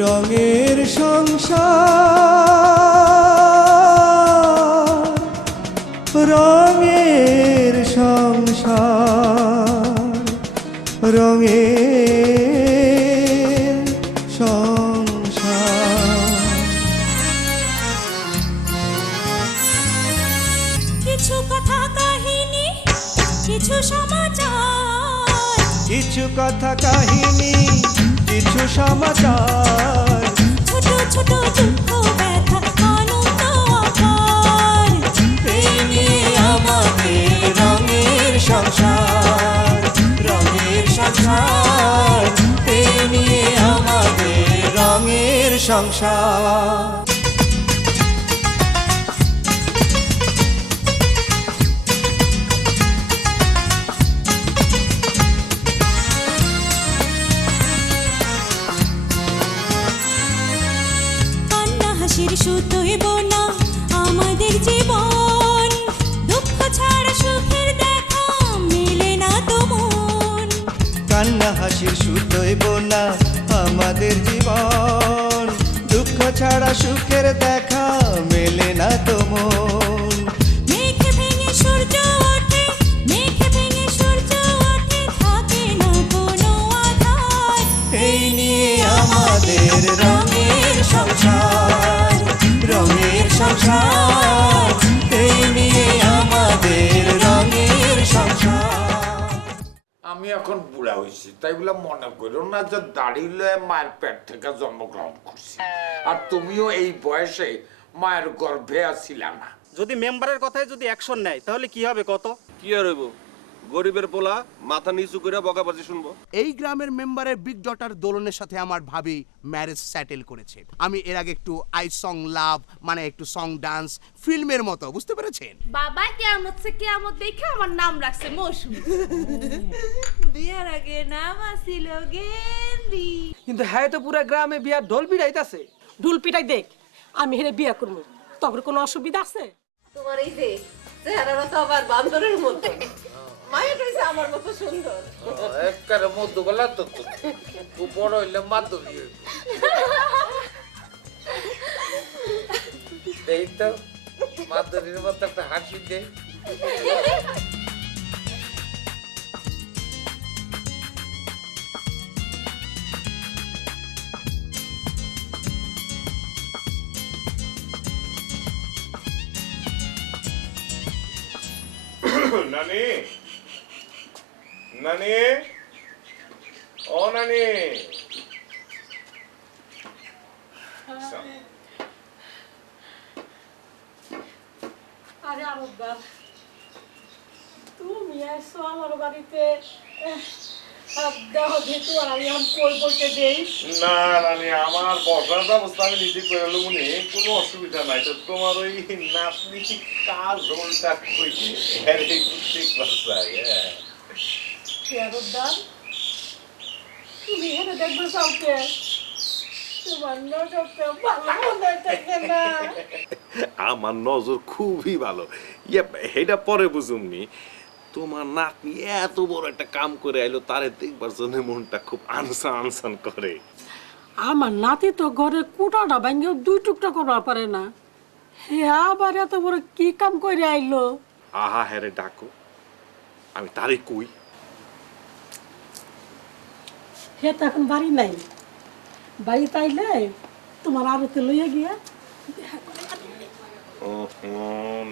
রঙের সংসার, রঙের সংসার, রঙের সংসার। কিছু কথা কাহিনী, কিছু সমাচার, কিছু কথা কাহিনী, কিছু সমাচার, ছোট ছোট দুঃখ ব্যথা আনন্দ আকার। এই নিয়ে আমাদের রঙের সংসার, রঙের সংসার, এই নিয়ে আমাদের রঙের সংসার। কান্না হাসির সুতোয় বোনা আমাদের জীবন, দুঃখ ছাড়া সুখের দেখা মেলে না তো মন। কান্না হাসির সুতোয় বোনা আমাদের জীবন, দুঃখ ছাড়া সুখের দেখা মেলে না তো মন। মেঘ ভেঙে সূর্য ওঠে, মেঘ ভেঙে সূর্য ওঠে, থাকে না কোনো আধার। এই নিয়ে আমাদের রঙের সংসার, রঙের সংসার, এই নিয়ে আমাদের রঙের সংসার। আমি এখন বুড়া হয়েছি, তাই বলে মনে করো না যে দাঁড়িয়ে মায়ের পেট থেকে জন্মগ্রহণ করছি। আর তুমিও এই বয়সে মায়ের গর্ভে আসছিলা না। যদি মেম্বারের কথায় যদি অ্যাকশন নেয় তাহলে কি হবে কত? কি আর হইব, গরিবের পোলা মাথা নিচু করে বকাবাজি শুনবো। এই গ্রামের মেম্বারের বিগ ডটার দোলনের সাথে আমার ভাবি ম্যারেজ সেটেল করেছে। আমি এর আগে একটু আই সং লাভ মানে একটু সং ডান্স ফিল্মের মতো, বুঝতে পেরেছেন? বাবা কেয়ামত সে কেয়ামত দেখে আমার নাম রাখছে মৌসুমী। বিয়ার আগে নাম আছিল গেন্দি। কিন্তু হ্যাঁ তো পুরা গ্রামে বিয়ার ঢোল পিটাইতাছে। ঢুল পিটাই দেখ, আমি হেরে বিয়া করবো, তখন কোনো অসুবিধা আছে? তোমার এই যে চেহারাটা তো আবার বান্দরের মতো, মায়ের হইছে আমার মতো সুন্দর। একবারে মধ্যবেলা তো খুব বড় হইলে মাধ্যমিক হইব। এই তো মাধ্যমিকের মতো একটা হাসি দে। নানি, নানি, ও নানি। আরে আরব্বা, তুমি আসছো আমার বাড়িতে, দেহ যেহেতু আর আমি কই বলতে দেই। না নানি, আমার বসার ব্যবস্থা আমি নিজে করে এলো মনে, কোনো অসুবিধা নাই। তো তোমার ওই নাতনি কাজ রোলটা কই ঠিক বাসায়। আরব্বা, তুমি হেরে দেখবে কাউকে, তোমার নজরটা ভালো মনে থাকে না। আমার নজর খুবই ভালো, এটা পরে বুঝুমনি। তোমার নাতনি এত বড় একটা কাম করে আইলো, তারে দেখবার জন্য মনটা খুব আনসান আনসান করে। আমার নাতি তো ঘরে কুটাটা ভাঙ্গে দুই টুকটা করবার পারে না, হে আবার এত বড় কি কাম করে আইলো। আহা হ্যারে ডাকো, আমি তারে কই। হে তো এখন বাড়ি নাই, বাড়ি তাইলে তোমার আরতে লইয়া গিয়া দেখা করে আনিলে।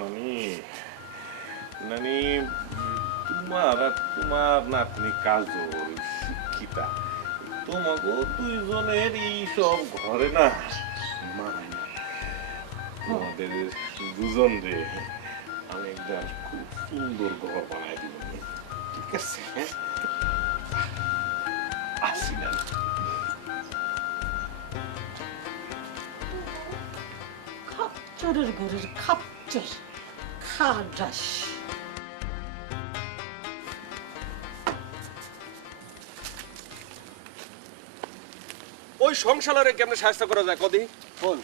নানি, নানি, তোমার নাতনি কাজল শিক্ষিতা, তোমাকে দুইজনের এই সব ঘরে না মানায় না। তোমাদের দুজন রে আমি একটা খুব সুন্দর ঘর বানাই দিব, ঠিক আছে? আসি না। খাপচারের ঘরের খাপচার খাডাস। ওই সংসারে কেমনে সাহায্য করা যায় কদি? শোন,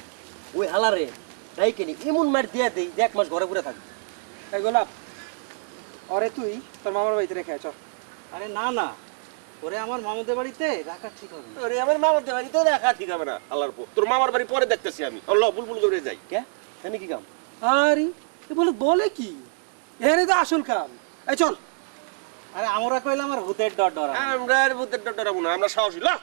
ওই হালারে রাইকেনি এমন মার দিয়া দেই যে এক মাস ঘরে ঘুরে থাকবে। এই গোলাপ, অরে তুই তোর মামার বাড়িতে রেখে চল। আরে না না, ওরে আমার মামুদের বাড়িতে রাখা ঠিক হবে না। আরে আমার মামার বাড়ি তো দেখা ঠিক হবে না আল্লাহর পর তোর মামার বাড়ি পরে দেখতেছি আমি আল্লাহ বুলবুল করে যাই কে জানি কি কাম আরে এ বলে কি এরে তো আসল কাম। এই চল। আরে আমরা কইলাম আমার ভূতের ডর ডর। আমরা আর ভূতের ডর ডরাবো না আমরা সাহসী লা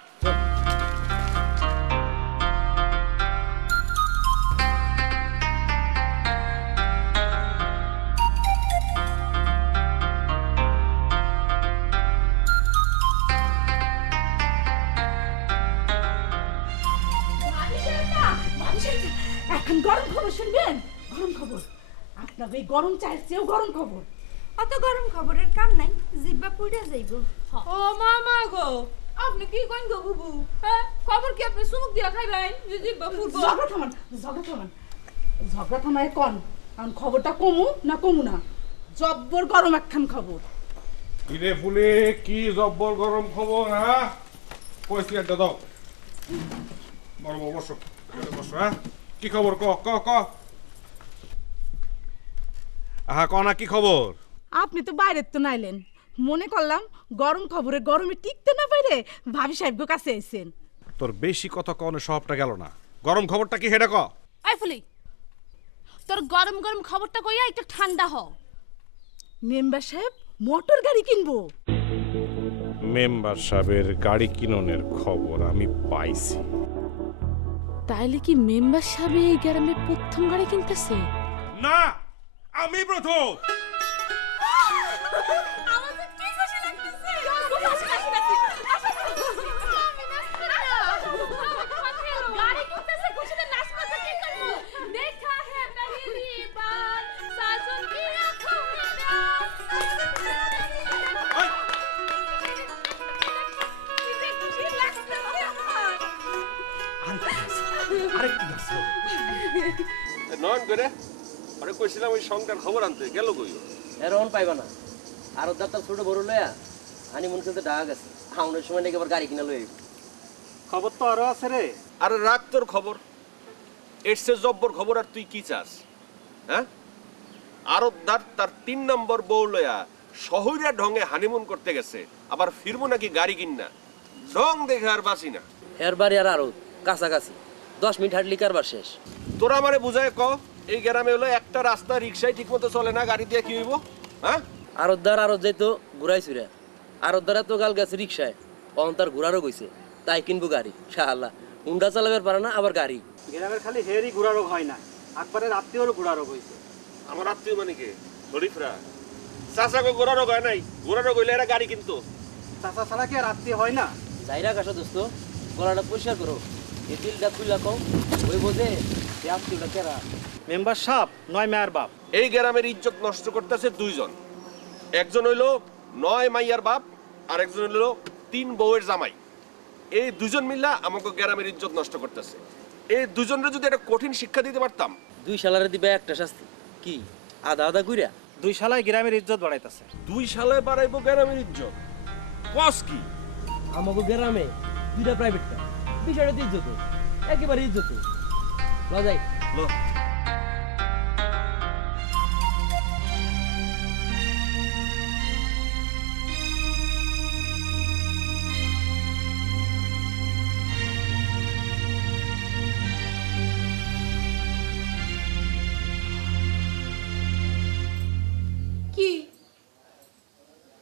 এখন গরম খবর শুনবেন, গরম খবর। আপনার এই গরম চায়ের চেয়েও গরম খবর। অত গরম খবরের কাম নাই, জিব্বা পুড়ে যাইব। ও মামা গো, আপনি কি কইন গো বুবু? হ্যাঁ, খবর কি আপনি সুমুক দিয়া খাইবেন যে জিব্বা পুড়বো? ঝগড়া থামান, ঝগড়া থামান, ঝগড়া থামায় কোন? কারণ খবরটা কমু না জব্বর গরম একখান খবর। কিরে ফুলে কি জব্বর গরম খবর? হ্যাঁ কইছি একটা দাও বড় বসো বসো। হ্যাঁ কি খবর ক ক ক আহা ক না কি খবর? আপনি তো বাইরে তো নাইলেন, মনে করলাম গরম খবরে গরমে টিকতে না পারে ভাবি সাহেব কাছে আইছেন। তোর বেশি কথা কনে সবটা গেল না। গরম খবরটা কি হেডে ক। আই ফুলি, তোর গরম গরম খবরটা কইয়া একটু ঠান্ডা হ। মেম্বার সাহেব মোটর গাড়ি কিনবো। মেম্বার সাহেবের গাড়ি কিননের খবর আমি পাইছি। তাইলে কি মেম্বার সাহেব এই গ্রামে প্রথম গাড়ি কিনতেছে? না আমি প্রথম। নয়ন করে আরে কইছিলাম ওই সংখ্যার খবর আনতে গেল কই এরকম পাইবা না আর দাঁতটা ছোট বড় লয়া হানিমুন খেলতে ঢাকা গেছে হাউনের সময় নাকি আবার গাড়ি কিনা লই খবর তো আরো আছে রে। আরে রাখ তোর খবর, এর সে জব্বর খবর আর তুই কি চাস? হ্যাঁ আরবদার তার 3 নম্বর বউ লয়া শহরে ঢঙে হানিমুন করতে গেছে, আবার ফিরবো নাকি গাড়ি কিনা ঢং দেখে আর বাসি না। এর বাড়ি আর আরো কাছাকাছি 10 মিনিট হাঁটলি কারবার শেষ। তোরা আমারে বুঝায় ক এই গ্রামে হলো একটা রাস্তা রিক্সায় ঠিক মতো চলে না, গাড়ি দিয়ে কি হইব? হ্যাঁ আরতদার আরত যাইতো ঘুরাই চুরা আরতদারা তো গাল গেছে রিক্সায় অহংতার ঘুরারও গইছে তাই কিনবো গাড়ি শাহাল্লাহ হুন্ডা চালাবার পারে না আবার গাড়ি গ্রামের খালি হেরি ঘোড়া রোগ হয় না, আকবরের আত্মীয়রও ঘোড়া রোগ হয়েছে। আমার আত্মীয় মানে কে? শরীফরা চাচাকে গোড়া রোগ হয় নাই, গোড়া রোগ হইলে এরা গাড়ি কিনতো। চাচা ছাড়া কি আর আত্মীয় হয় না? যাইরা কাছো দোস্ত গলাটা পরিষ্কার করো এই দিলটা খুইলা কও ওই বোঝে যে আত্মীয়টা কেরা। মেম্বার সাহেব নয় মেয়ার বাপ। এই গ্রামের ইজ্জত নষ্ট করতেছে দুইজন, একজন হইলো 9 মাইয়ার বাপ আর একজন হইলো 3 বউয়ের জামাই। এই দুজন মিল্লা আমাকে গ্রামের ইজ্জত নষ্ট করতেছে। এই দুজনের যদি একটা কঠিন শিক্ষা দিতে পারতাম। 2 শালারে দিবে একটা শাস্তি কি আধা আধা কইরা 2 শালায় গ্রামের ইজ্জত বাড়াইতেছে। 2 শালায় বাড়াইবো গ্রামের ইজ্জত? কস কি? আমাকে গ্রামে 2টা প্রাইভেট কার বিষয়টা দিয়ে ইজ্জত একেবারে ইজ্জত লজাই লো কি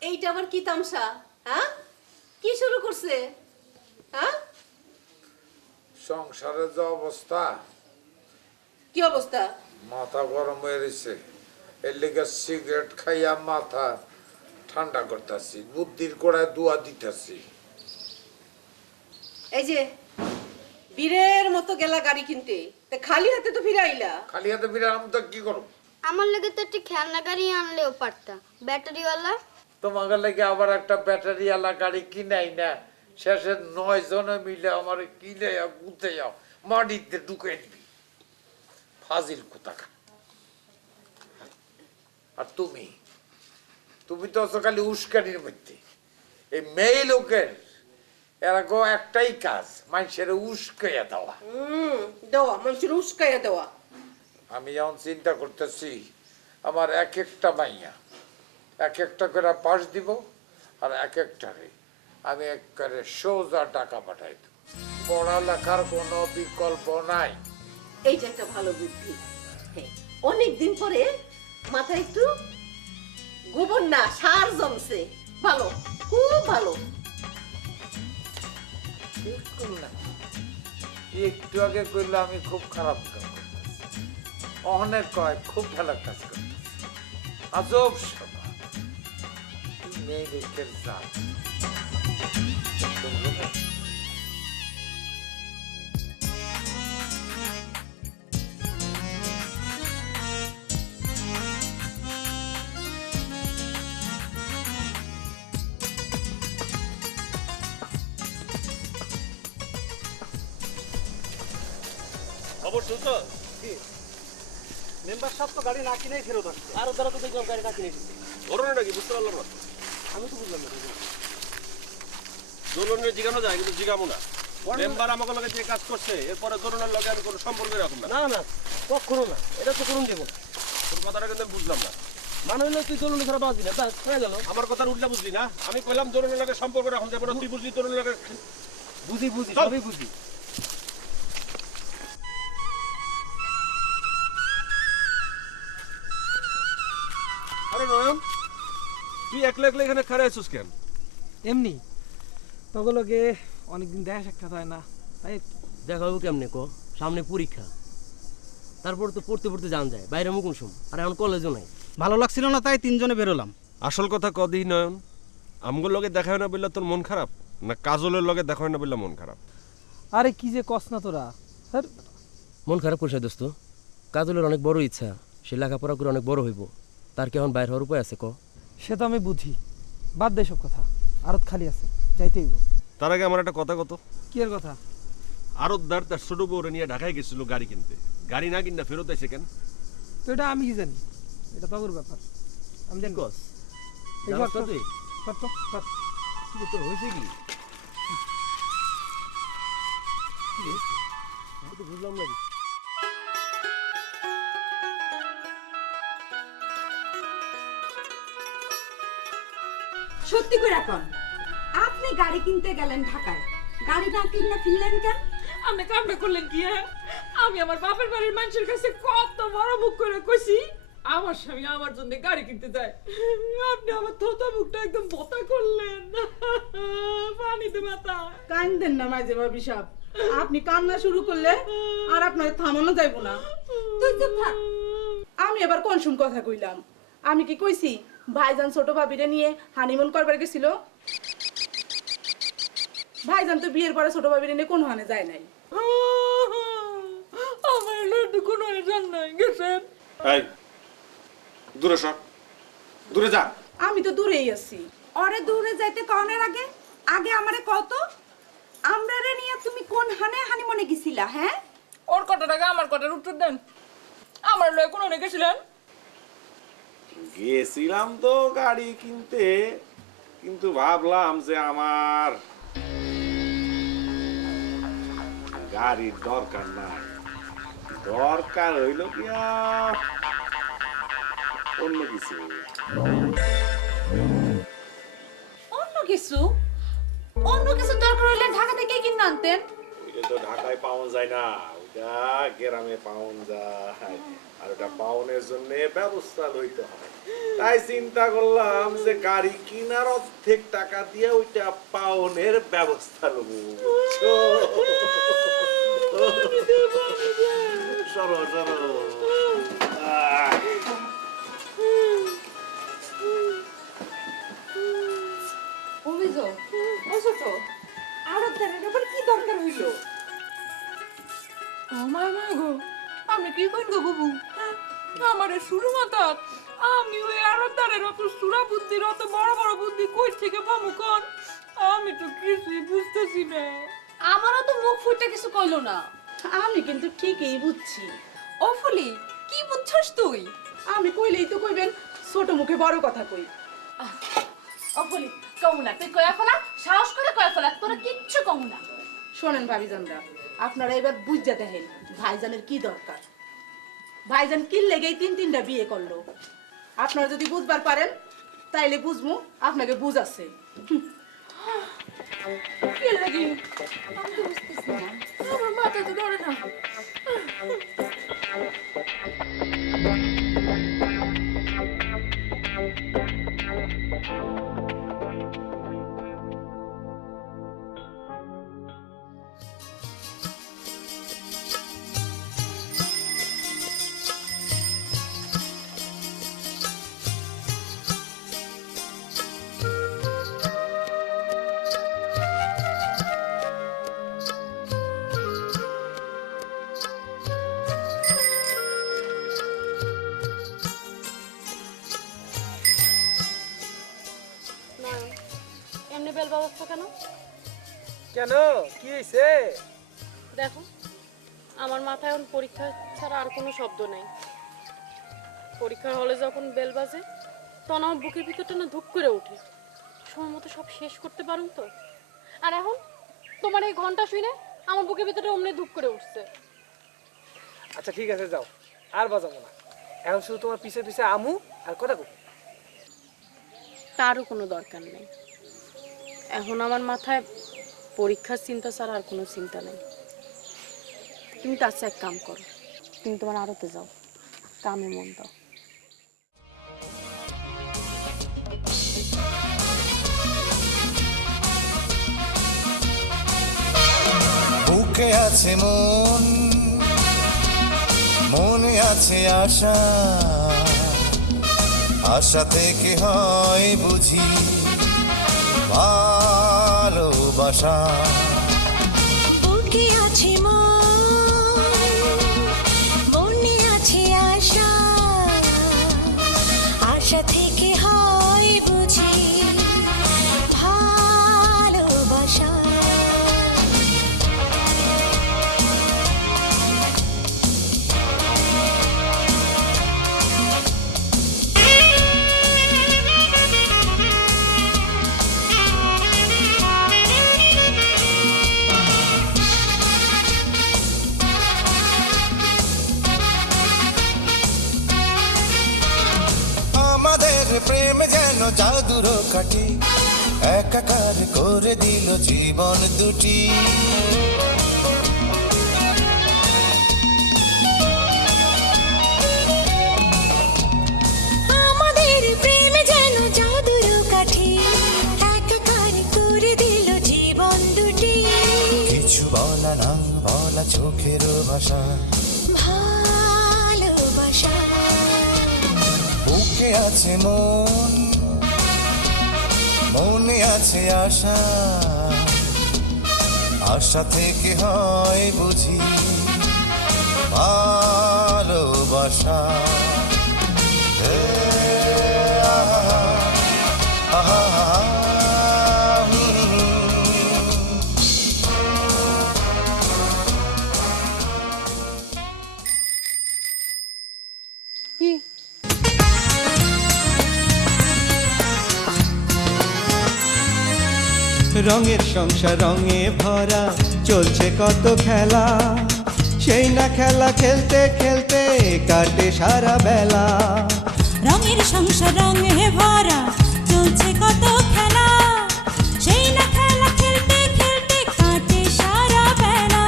এইটা আবার কি তামসা? হ্যাঁ, কি শুরু করছে? হ্যাঁ, সংসারের যে অবস্থা, কি অবস্থা? মাথা গরম হয়ে রয়েছে। এর লেগে সিগারেট খাইয়া মাথা ঠান্ডা করতেছি, বুদ্ধির কোড়ায় দুয়া দিতেছি। এই যে বীরের মতো গেলা গাড়ি কিনতে, তা খালি হাতে তো ফিরাইলা। খালি হাতে ফিরালাম তো কি করব? আমার লেগে তো একটা খেলনা গাড়ি আনলেও পারতা, ব্যাটারিওয়ালা। তোমাকে লেগে আবার একটা ব্যাটারিওয়ালা গাড়ি কিনাই না, শেষে 9 জনে মিলে আমার কিনে গুতে যাও মাটিতে ঢুকে দিবি। ফাজিল কোথাকার। আর তুমি তো আছো খালি উস্কানির মধ্যে। এই মেয়ে লোকের এরকম একটাই কাজ, মানুষের উস্কাইয়া দেওয়া। দেওয়া মানুষের উস্কাইয়া দেওয়া। আমি যেমন চিন্তা করতেছি, আমার এক একটা মাইয়া এক একটা করে পাশ দিব, আর এক একটারে আমি একবারে সোজা টাকা পাঠাই দেব। পড়ালেখার কোনো বিকল্প নাই। এইটা একটা ভালো বুদ্ধি। হ্যাঁ, অনেকদিন পরে মাথায় একটু গোবর না সার জমছে। ভালো, খুব ভালো। একটু আগে কইলে আমি খুব খারাপ কাজ করতেছি, অনেক কয় খুব ভালো কাজ করতেছি। আজব সভা, মেয়ে দেখে যান। খবর শুনছো? মেম্বার সাহেব তো গাড়ি না কিনেই ফেরত আসছে। আর ওরা তো দেখলাম গাড়ি না কিনে এসেছে। ধরনে নাকি বুঝতে পারলাম না। আমি তো বুঝলাম না। দোলনের জিগানো যায় কিন্তু জিগাবো না। মেম্বার আমাকে লগে যে কাজ করছে এরপরে দোলনের লগে আমি কোনো সম্পর্ক রাখুন না। না না কখনো না, এটা তো করুন দেবো না। তোর কথাটা কিন্তু আমি বুঝলাম না। মানে হইলে তুই দোলন ছাড়া বাঁচবি না, ব্যাস হয়ে গেল। আমার কথার উল্টা বুঝলি না? আমি কইলাম দোলনের লগে সম্পর্ক রাখুন যাবো না, তুই বুঝলি দোলনের লগে। বুঝি বুঝি, সবই বুঝি। আরে নয়ন, তুই একলা একলা এখানে খাড়া আছিস কেন? এমনি তগলকে অনেকদিন দেখা সাক্ষাৎ হয় না, তাই দেখা হবো কেমনে ক? সামনে পরীক্ষা, তারপর তো পড়তে পড়তে জান যায় বাইরে মুকুন সুম, আর এখন কলেজও নাই। ভালো লাগছিল না তাই তিনজনে বেরোলাম। আসল কথা কদি নয়ন, আমগোর লগে দেখা হয় না বললে তোর মন খারাপ, না কাজলের লগে দেখা হয় না বললে মন খারাপ? আরে কি যে কস না তোরা। স্যার মন খারাপ করছে দোস্ত, কাজলের অনেক বড় ইচ্ছা, সে লেখাপড়া করে অনেক বড় হইব, তার কি এখন বাইর হওয়ার উপায় আছে ক? সে তো আমি বুঝি, বাদ দে সব কথা, আরত খালি আছে, যাইতে হইব। তার আগে আমার একটা কথা কত। কি এর কথা? আরতদার তার ছোট বউরে নিয়ে ঢাকায় গেছিল গাড়ি কিনতে, গাড়ি না কিনা ফেরত এসে কেন? তো এটা আমি কি জানি, এটা তোর ব্যাপার, আমি জানি। কস এই জানাস সর, না তুই? সর তো, সর। কি তোর হয়েছে কি? কি হয়েছে? আমি তো বুঝলাম না। সত্যি করে এখন আপনি গাড়ি কিনতে গেলেন ঢাকায়, গাড়ি না কিনে ফিরলেন কেন? আপনি কামটা করলেন কি? আমি আমার বাপের বাড়ির মানুষের কাছে কত বড় মুখ করে কইছি আমার স্বামী আমার জন্য গাড়ি কিনতে যায়, আপনি আমার থোতা মুখটা একদম বোতা করলেন। পানিতে মাথা কান্দেন না মাঝে ভাবি সাহেব, আপনি কান্না শুরু করলে আর আপনার থামানো যাইব না। তুই চুপ থাক। আমি এবার কোন শুন কথা কইলাম? আমি কি কইছি ভাইজান ছোট ভাবিরে নিয়ে হানিমুন করবার গেছিল? ভাইজান তো বিয়ের পরে ছোট ভাবিরে নিয়ে কোন হানে যায় নাই। আমার লড়তে কোনো জান নাই গেছেন। এই দূরে সর, দূরে যা। আমি তো দূরেই আছি। ওরে দূরে যাইতে কনের আগে আগে আমারে কত আমরারে নিয়ে তুমি কোন হানে হানিমনে গেছিলা? হ্যাঁ, ওর কথাটাকে আমার কথার উত্তর দেন। আমার লয়ে কোন গেছিলেন? গেছিলাম তো গাড়ি কিনতে, কিন্তু ভাবলাম যে আমার গাড়ির দরকার নাই, দরকার হইল গিয়া অন্য কিছু। অন্য কিছু? অন্য কিছু দরকার হলে ঢাকা থেকে কিনে আনতেন। ওইটা তো ঢাকায় পাওয়া যায় না, ওইটা গ্রামে পাওয়া যায়, আর ওটা পাওনের জন্য ব্যবস্থা লইতে হয়। তাই চিন্তা করলাম যে গাড়ি কিনার অর্ধেক টাকা দিয়ে ওইটা পাওনের ব্যবস্থা লব। সরো সরো। অভিযোগ বসো তো, আরো তারের ব্যাপার কি দরকার হইলো? আমার মা গো, আমি কি কইন গো বুবু? আমারে শুরু মাতা আমি ওই আরতারের অত সুরা বুদ্ধির অত বড় বড় বুদ্ধি কই থেকে পাবো কোন? আমি তো কিছুই বুঝতেছি না। আমারও তো মুখ ফুটে কিছু কইলো না। আমি কিন্তু ঠিকই বুঝছি। ও ফুলি, কি বুঝছস তুই? আমি কইলেই তো কইবেন ছোট মুখে বড় কথা কই। ও ফুলি কমু না, তুই কয়া ফেলা, সাহস করে কয়া ফেলা, তোরা কিচ্ছু কমু না। শোনেন ভাবিজানরা, আপনারা এবার বুঝতে দেখেন ভাইজানের কি দরকার। ভাইজান কি লেগেই তিনটা বিয়ে করলো। আপনারা যদি বুঝবার পারেন তাইলে বুঝমু আপনাকে বুঝাচ্ছে। কে লাগি আমি তো বুঝতেছি না আমার মাথা তো ধরে না এমনি বেল ব্যবস্থা কেন? কেন কি হয়েছে? দেখো আমার মাথায় এখন পরীক্ষা ছাড়া আর কোনো শব্দ নেই। পরীক্ষার হলে যখন বেল বাজে তখন আমার বুকের ভিতরটা না ধুপ করে ওঠে। সময় মতো সব শেষ করতে পারুন তো। আর এখন তোমার এই ঘন্টা শুনে আমার বুকের ভিতরে অমনি ধুপ করে উঠছে। আচ্ছা ঠিক আছে যাও, আর বাজাবো না। এখন শুধু তোমার পিছে পিছে আমু আর কথা কই। তারও কোনো দরকার নেই। এখন আমার মাথায় পরীক্ষার চিন্তা ছাড়া আর কোনো চিন্তা নেই। তুমি তার চেয়ে এক কাম করো, তুমি তোমার আড়তে যাও, কামে মন দাও। বুকে আছে মন, মনে আছে আশা, আশা থেকে হয় বুঝি ভালোবাসা। বুকে আছে মন, মনে আছে আশা, আশা থেকে হয় বুঝি ভালোবাসা। প্রেম যেন জাদুর কাঠি একাকার করে দিল জীবন দুটি। আমাদের প্রেম যেন জাদুর কাঠি একাকার করে দিল জীবন দুটি। কিছু বলা না বলা চোখের ভাষা ভালোবাসা। বুকে আছে মন, মনে আছে আশা, আশা থেকে হয় বুঝি ভালোবাসা। কি রঙের সংসার রঙে ভরা চলছে কত খেলা, সেই না খেলা খেলতে খেলতে কাটে সারা বেলা। রঙের সংসার রঙে ভরা চলছে কত খেলা, সেই না খেলা খেলতে খেলতে কাটে সারা বেলা।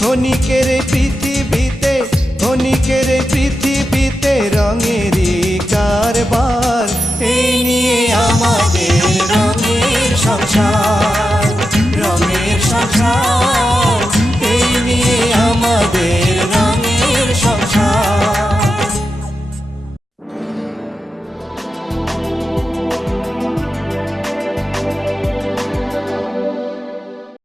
ক্ষণিকের এই পৃথিবীতে, ক্ষণিকের এই পৃথিবীতে রঙেরই কারবার, এই নিয়ে আমাদের রঙের সংসার।